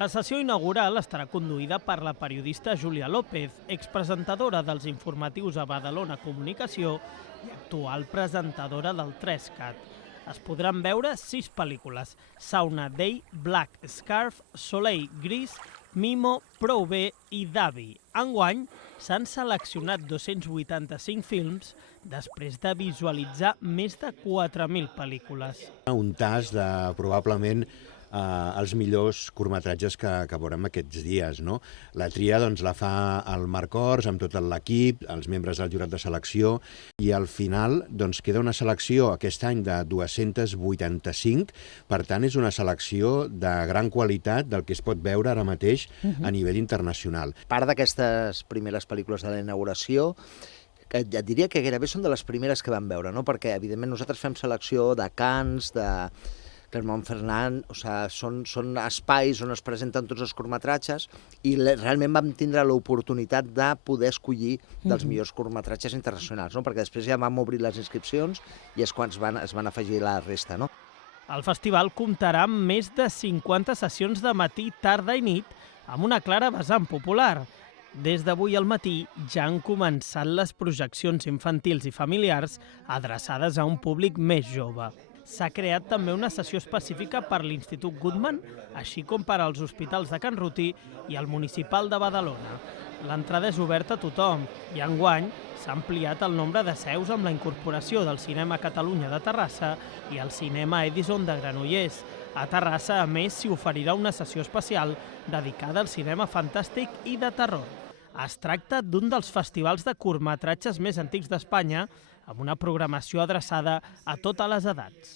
La sessió inaugural estarà conduïda per la periodista Júlia López, expresentadora dels informatius a Badalona Comunicació i actual presentadora del 3CAT. Es podran veure 6 pel·lícules: Sauna Day, Black Scarf, Soleil Gris, Mimo, Prou bé i Davi. Enguany s'han seleccionat 285 films després de visualitzar més de 4.000 pel·lícules. Un tast de probablement els millors curtmetratges que veurem aquests dies. No? La tria la fa el Marc Ors amb tot l'equip, els membres del jurat de selecció, i al final queda una selecció aquest any de 285, per tant és una selecció de gran qualitat del que es pot veure ara mateix a nivell internacional. Part d'aquestes primeres pel·lícules de la inauguració, que et diria que gairebé són de les primeres que vam veure, no? Perquè evidentment nosaltres fem selecció de Cannes, de Clermont-Ferrand, són espais on es presenten tots els curtmetratges i realment vam tindre l'oportunitat de poder escollir dels millors curtmetratges internacionals, no? Perquè després ja vam obrir les inscripcions i és quan es van afegir la resta. No? El festival comptarà amb més de 50 sessions de matí, tarda i nit, amb una clara vessant popular. Des d'avui al matí ja han començat les projeccions infantils i familiars adreçades a un públic més jove. S'ha creat també una sessió específica per l'Institut Guttmann, així com per als hospitals de Can Ruti i el Municipal de Badalona. L'entrada és oberta a tothom i enguany s'ha ampliat el nombre de seus amb la incorporació del Cinema Catalunya de Terrassa i el Cinema Edison de Granollers. A Terrassa, a més, s'hi oferirà una sessió especial dedicada al cinema fantàstic i de terror. Es tracta d'un dels festivals de curtmetratges més antics d'Espanya, amb una programació adreçada a totes les edats.